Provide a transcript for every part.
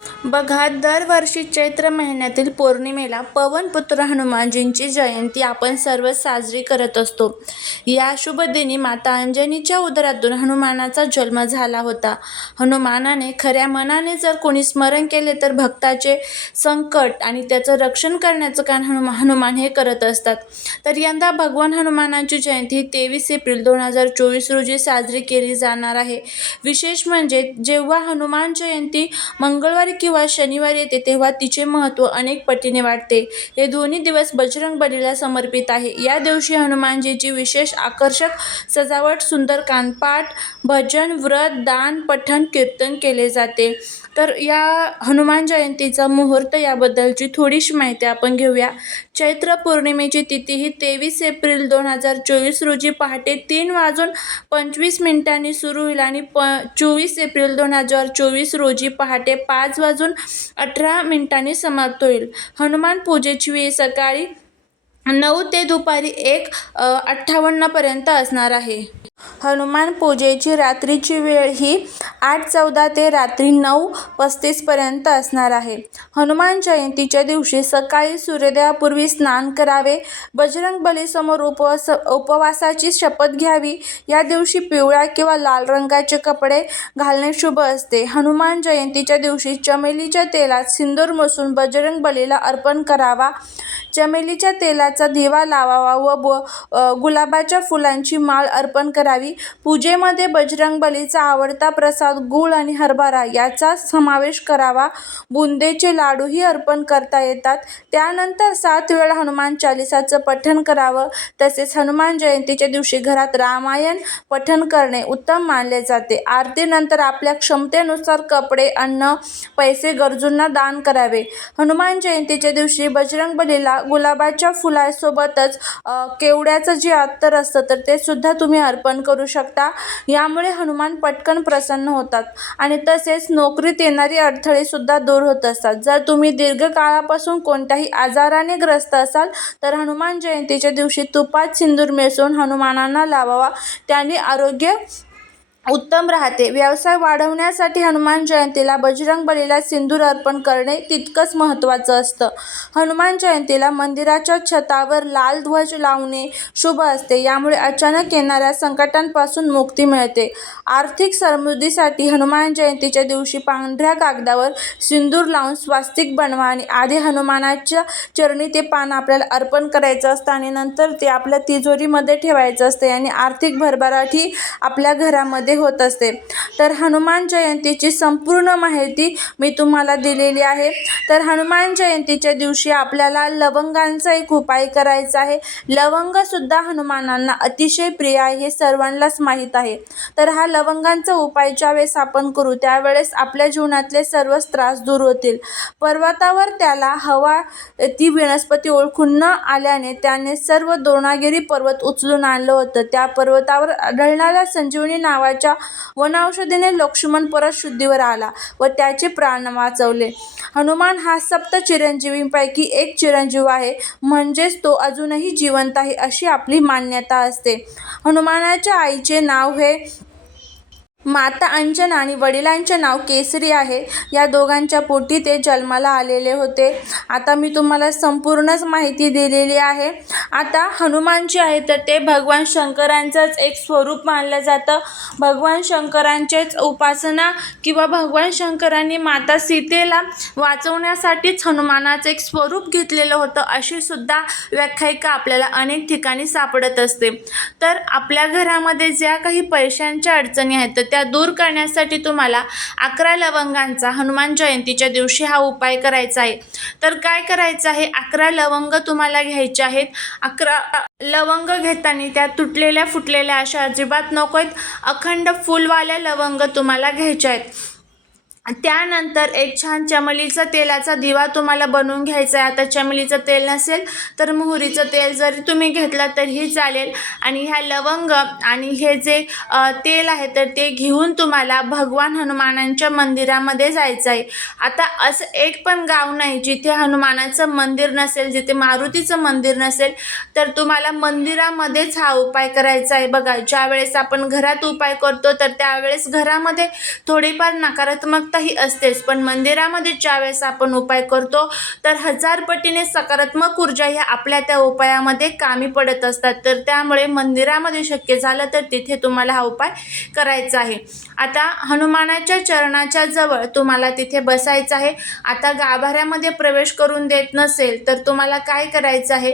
बघा दरवर्षी चैत्र महिन्यातील पौर्णिमेला पवनपुत्र हनुमानजींची जयंती आपण सर्व साजरी करत असतो. या शुभ दिनी माता अंजनीच्या उदरातून हनुमानाचा जन्म झाला होता. हनुमानाने खऱ्या मनाने जर कोणी स्मरण केले तर भक्ताचे संकट आणि त्याचं रक्षण करण्याचं काम हनुमा हनुमान हे करत असतात. तर यंदा भगवान हनुमानाची जयंती तेवीस एप्रिल दोन हजार चोवीस रोजी साजरी केली जाणार आहे. विशेष म्हणजे जेव्हा हनुमान जयंती मंगळवारी किंवा शनिवारी येते तेव्हा तिचे महत्त्व अनेक पटीने वाढते. हे दोन्ही दिवस बजरंग बलीला समर्पित आहे. या दिवशी हनुमानजीची विशेष आकर्षक सजावट सुंदर कानपाठ भजन व्रत दान पठण कीर्तन केले जाते. तर या हनुमान जयंतीचा मुहूर्त याबद्दलची थोडीशी माहिती आपण घेऊया. चैत्र पौर्णिमेची तिथी ही तेवीस एप्रिल दोन हजार चोवीस रोजी पहाटे तीन वाजून पंचवीस मिनिटांनी सुरू होईल आणि प चोवीस एप्रिल दोन हजार चोवीस रोजी पहाटे पाच वाजून अठरा मिनिटांनी समाप्त होईल. हनुमान पूजेची वेळ सकाळी नऊ ते दुपारी एक अठ्ठावन्नपर्यंत असणार आहे. हनुमान पूजेची रात्रीची वेळ ही आठ चौदा ते रात्री नऊ पस्तीसपर्यंत असणार आहे. हनुमान जयंतीच्या दिवशी सकाळी सूर्योदयापूर्वी स्नान करावे बजरंग बलीसमोर उपवास उपवासाची शपथ घ्यावी या दिवशी पिवळ्या किंवा लाल रंगाचे कपडे घालणे शुभ असते. हनुमान जयंतीच्या दिवशी चमेलीच्या तेलात सिंदूर मसून बजरंग बलीला अर्पण करावा. चमेलीच्या तेलाचा दिवा लावावा व ब गुलाबाच्या फुलांची माळ अर्पण करावी. पूजेमध्ये बजरंग बलीचा आवडता प्रसाद गूळ आणि हरभरा याचा समावेश करावा. बुंदेचे लाडूही अर्पण करता येतात. त्यानंतर सात वेळा हनुमान चालिसाचं पठण करावं. तसेच हनुमान जयंतीच्या दिवशी घरात रामायण पठण करणे उत्तम मानले जाते. आरतीनंतर आपल्या क्षमतेनुसार कपडे अन्न पैसे गरजूंना दान करावे. हनुमान जयंतीच्या दिवशी बजरंग बलीला गुलाबाच्या फुलासोबतच केवड्याचं जे अत्तर असतं तर ते सुद्धा तुम्ही अर्पण करू करू शकता. यामुळे हनुमान पटकन प्रसन्न होतात आणि तसेच नोकरीत येणारी अडथळेसुद्धा दूर होत असतात. जर तुम्ही दीर्घकाळापासून कोणत्याही आजाराने ग्रस्त असाल तर हनुमान जयंतीच्या दिवशी तुपात सिंदूर मिसळून हनुमानांना लावावा. त्याने आरोग्य उत्तम राहते. व्यवसाय वाढवण्यासाठी हनुमान जयंतीला बजरंग बलीला सिंदूर अर्पण करणे तितकंच महत्त्वाचं असतं. हनुमान जयंतीला मंदिराच्या छतावर लाल ध्वज लावणे शुभ असते. यामुळे अचानक येणाऱ्या संकटांपासून मुक्ती मिळते. आर्थिक समृद्धीसाठी हनुमान जयंतीच्या दिवशी पांढऱ्या कागदावर सिंदूर लावून स्वास्तिक बनवा आणि आधी हनुमानाच्या चरणी ते पान आपल्याला अर्पण करायचं असतं आणि नंतर ते आपल्या तिजोरीमध्ये ठेवायचं असते. आणि आर्थिक भरभराठी आपल्या घरामध्ये होत असते. तर हनुमान जयंतीची संपूर्ण माहिती मी तुम्हाला दिलेली आहे. तर हनुमान जयंतीच्या दिवशी आपल्याला लवंगांचा एक उपाय करायचा आहे. लवंगसुद्धा हनुमानांना अतिशय प्रिय आहे हे सर्वांनाच माहीत आहे. तर हा लवंगांचा उपाय ज्यावेळेस आपण करू त्यावेळेस आपल्या जीवनातले सर्वच त्रास दूर होतील. पर्वतावर त्याला हवा ती वनस्पती ओळखून न आल्याने त्याने सर्व द्रोणागिरी पर्वत उचलून आणलं होतं. त्या पर्वतावर आढळणाऱ्या संजीवनी नावाच्या वनौषधीने लक्ष्मण परत शुद्धीवर आला व त्याचे प्राण वाचवले. हनुमान हा सप्त चिरंजीवींपैकी एक चिरंजीव आहे. म्हणजेच तो अजूनही जिवंत आहे अशी आपली मान्यता असते. हनुमानाच्या आईचे नाव हे माता अंजना आणि वडिलांचे नाव केसरी आहे. या दोघांच्या पोटी ते जन्माला आलेले होते. आता मी तुम्हाला संपूर्णच माहिती दिलेली आहे. आता हनुमान जे आहे तर ते भगवान शंकरांचंच एक स्वरूप मानलं जातं. भगवान शंकरांचेच उपासना किंवा भगवान शंकरांनी माता सीतेला वाचवण्यासाठीच हनुमानाचं एक स्वरूप घेतलेलं होतं अशी सुद्धा व्याख्यायिका आपल्याला अनेक ठिकाणी सापडत असते. तर आपल्या घरामध्ये ज्या काही पैशांच्या अडचणी आहेत तर त्या त्या दूर करण्यासाठी तुम्हाला अकरा लवंगांचा हनुमान जयंतीच्या दिवशी हा उपाय करायचा आहे. तर काय करायचं आहे? अकरा लवंग तुम्हाला घ्यायचे आहेत. अकरा लवंग घेताना त्या तुटलेल्या फुटलेल्या अशा अजिबात नको आहेत अखंड फुलवाल्या लवंग तुम्हाला घ्यायच्या आहेत. त्यानंतर एक छान चमेलीचा तेलाचा दिवा तुम्हाला बनवून घ्यायचा आहे. आता चमेलीचं तेल नसेल तर मोहरीचं तेल जरी तुम्ही घेतलं तरीही चालेल. आणि ह्या लवंग आणि हे जे तेल आहे तर ते घेऊन तुम्हाला भगवान हनुमानांच्या मंदिरामध्ये जायचं आहे. आता असं एक पण गाव नाही जिथे हनुमानाचं मंदिर नसेल जिथे मारुतीचं मंदिर नसेल तर तुम्हाला मंदिरामध्येच हा उपाय करायचा आहे. बघा ज्यावेळेस आपण घरात उपाय करतो तर त्यावेळेस घरामध्ये थोडीफार नकारात्मकता ही असतेच. पण मंदिरामध्ये ज्यावेळेस आपण उपाय करतो तर हजार पटीने सकारात्मक ऊर्जा ह्या आपल्या त्या उपायामध्ये कामी पडत असतात. तर त्यामुळे मंदिरामध्ये शक्य झालं तर तिथे तुम्हाला हा उपाय करायचा आहे. आता हनुमानाच्या चरणाच्या जवळ तुम्हाला तिथे बसायचं आहे. आता गाभाऱ्यामध्ये प्रवेश करून देत नसेल तर तुम्हाला काय करायचं आहे?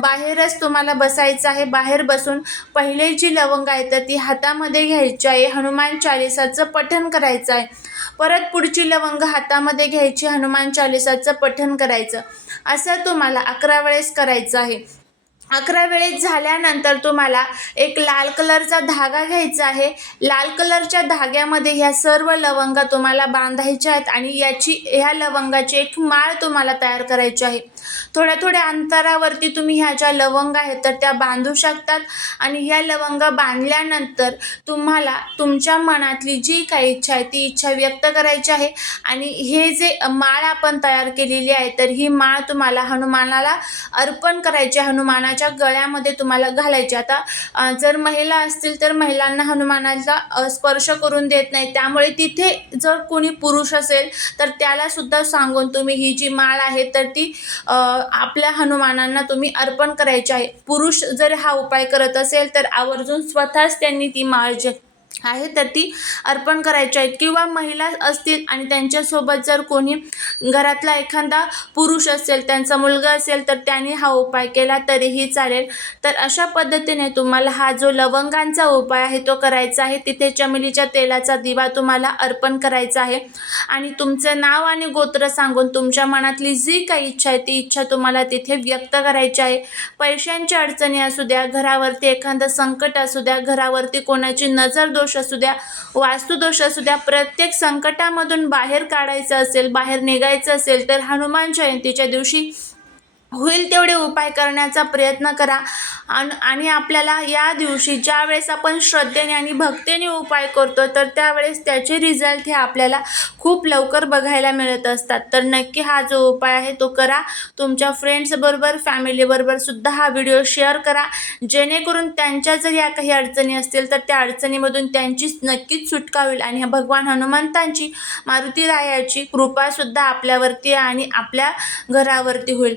बाहेरच तुम्हाला बसायचं आहे. बाहेर बसून पहिले जी लवंग आहे तर ती हातामध्ये घ्यायची आहे. हनुमान चालिसाचं पठण करायचं आहे. परत पुढची लवंग हातामध्ये घ्यायची हनुमान चालिसाचं पठण करायचं. असं तुम्हाला अकरा वेळेस करायचं आहे. अकरा वेळेस झाल्यानंतर तुम्हाला एक लाल कलरचा धागा घ्यायचा आहे. लाल कलरच्या धाग्यामध्ये ह्या सर्व लवंगा तुम्हाला बांधायच्या आहेत आणि याची ह्या लवंगाची एक माळ तुम्हाला तयार करायची आहे. थोड्या थोड्या अंतरावरती तुम्ही ह्या ज्या लवंग आहेत तर त्या बांधू शकतात. आणि ह्या लवंगा बांधल्यानंतर तुम्हाला तुमच्या मनातली जी काही इच्छा आहे ती इच्छा व्यक्त करायची आहे. आणि हे जे माळ आपण तयार केलेली आहे तर ही माळ तुम्हाला हनुमानाला अर्पण करायची आहे. हनुमानाच्या गळ्यामध्ये तुम्हाला घालायची आता जर महिला असतील तर महिलांना हनुमानाचा स्पर्श करून देत नाही. त्यामुळे तिथे जर कोणी पुरुष असेल तर त्याला सुद्धा सांगून तुम्ही ही जी माळ आहे तर ती आ, आपल्या हनुमानांना तुम्ही अर्पण करायची आहे. पुरुष जर हा उपाय करत असेल तर आवर्जून स्वतःच त्यांनी ती माळ जे आहे तर ती अर्पण करायची आहेत. किंवा महिला असतील आणि त्यांच्यासोबत जर कोणी घरातला एखादा पुरुष असेल त्यांचा मुलगा असेल तर त्याने हा उपाय केला तरीही चालेल. तर अशा पद्धतीने तुम्हाला हा जो लवंगांचा उपाय आहे तो करायचा आहे. तिथे चमेलीच्या तेलाचा दिवा तुम्हाला अर्पण करायचा आहे. आणि तुमचं नाव आणि गोत्र सांगून तुमच्या मनातली जी काही इच्छा आहे ती इच्छा तुम्हाला तिथे व्यक्त करायची आहे. पैशांच्या अडचणी असू द्या घरावरती एखादं संकट असू द्या घरावरती कोणाची नजर दोष असू द्या वास्तुदोष असू द्या प्रत्येक संकटामधून बाहेर काढायचं असेल बाहेर निघायचं असेल तर हनुमान जयंतीच्या दिवशी होईल तेवढे उपाय करण्याचा प्रयत्न करा. आणि आणि आपल्याला या दिवशी ज्या वेळेस आपण श्रद्धेने आणि भक्तीने उपाय करतो तर त्यावेळेस त्याचे रिझल्ट हे आपल्याला खूप लवकर बघायला मिळत असतात. तर नक्की हा जो उपाय आहे तो करा. तुमच्या फ्रेंड्सबरोबर फॅमिलीबरोबर सुद्धा हा व्हिडिओ शेअर करा. जेणेकरून त्यांच्या जर या काही अडचणी असतील तर त्या अडचणीमधून त्यांचीच नक्कीच सुटका होईल. आणि ह्या भगवान हनुमंतांची मारुती रायाची कृपासुद्धा आपल्यावरती आणि आपल्या घरावरती होईल.